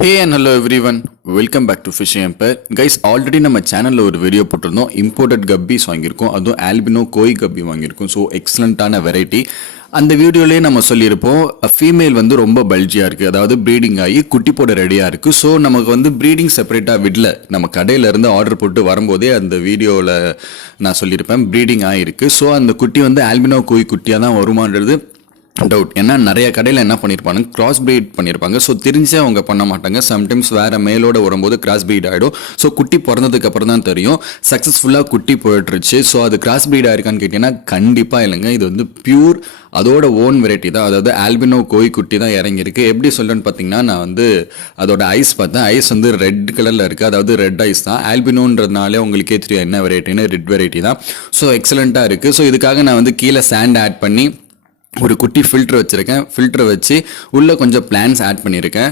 Hey and hello everyone, welcome back to fishing empire. Guys, already நம்ம சேனலில் ஒரு video போட்டிருந்தோம். Imported guppies வாங்கியிருக்கோம், அதுவும் ஆல்பினோ கோய் கப்பி வாங்கியிருக்கோம். ஸோ எக்ஸலண்ட்டான வெரைட்டி. அந்த வீடியோலேயே நம்ம சொல்லியிருப்போம், ஃபீமேல் வந்து ரொம்ப பல்ஜியாக இருக்குது, அதாவது ப்ரீடிங் ஆகி குட்டி போட ரெடியாக இருக்குது. ஸோ நமக்கு வந்து ப்ரீடிங் செப்பரேட்டாக விடல, நம்ம கடையிலேருந்து ஆர்டர் போட்டு வரும்போதே அந்த வீடியோவில் நான் சொல்லியிருப்பேன் ப்ரீடிங் ஆகிருக்கு. ஸோ அந்த குட்டி வந்து ஆல்பினோ கோய் குட்டியாக தான் வருமானது டவுட். ஏன்னா நிறைய கடையில் என்ன பண்ணியிருப்பாங்க, கிராஸ் பிரீட் பண்ணியிருப்பாங்க. ஸோ தெரிஞ்சே அவங்க பண்ண மாட்டாங்க. சம்டைம்ஸ் வேறு மேலோட வரும்போது கிராஸ் பிரீட் ஆகிடும். ஸோ குட்டி பிறந்ததுக்கு அப்புறம் தான் தெரியும் சக்ஸஸ்ஃபுல்லாக குட்டி போயிட்டுருச்சு. ஸோ அது கிராஸ் பிரீட் ஆயிருக்கான்னு கேட்டிங்கன்னா கண்டிப்பாக இல்லைங்க. இது வந்து பியூர் அதோட ஓன் வெரைட்டி தான். அதாவது ஆல்பினோ கோய் குட்டி தான் இறங்கியிருக்கு. எப்படி சொல்கிறேன்னு பார்த்தீங்கன்னா, நான் வந்து அதோட ஐஸ் பார்த்தேன். ஐஸ் வந்து ரெட் கலரில் இருக்குது, அதாவது ரெட் ஐஸ் தான். ஆல்பினோன்றதுனாலே உங்களுக்கே தெரியும் என்ன வெரைட்டின்னு, ரெட் வெரைட்டி தான். ஸோ எக்ஸலண்ட்டாக இருக்குது. ஸோ இதுக்காக நான் வந்து கீழே சாண்ட் ஆட் பண்ணி ஒரு குட்டி ஃபில்டர் வச்சுருக்கேன். ஃபில்டர் வச்சு உள்ளே கொஞ்சம் பிளான்ஸ் ஆட் பண்ணியிருக்கேன்.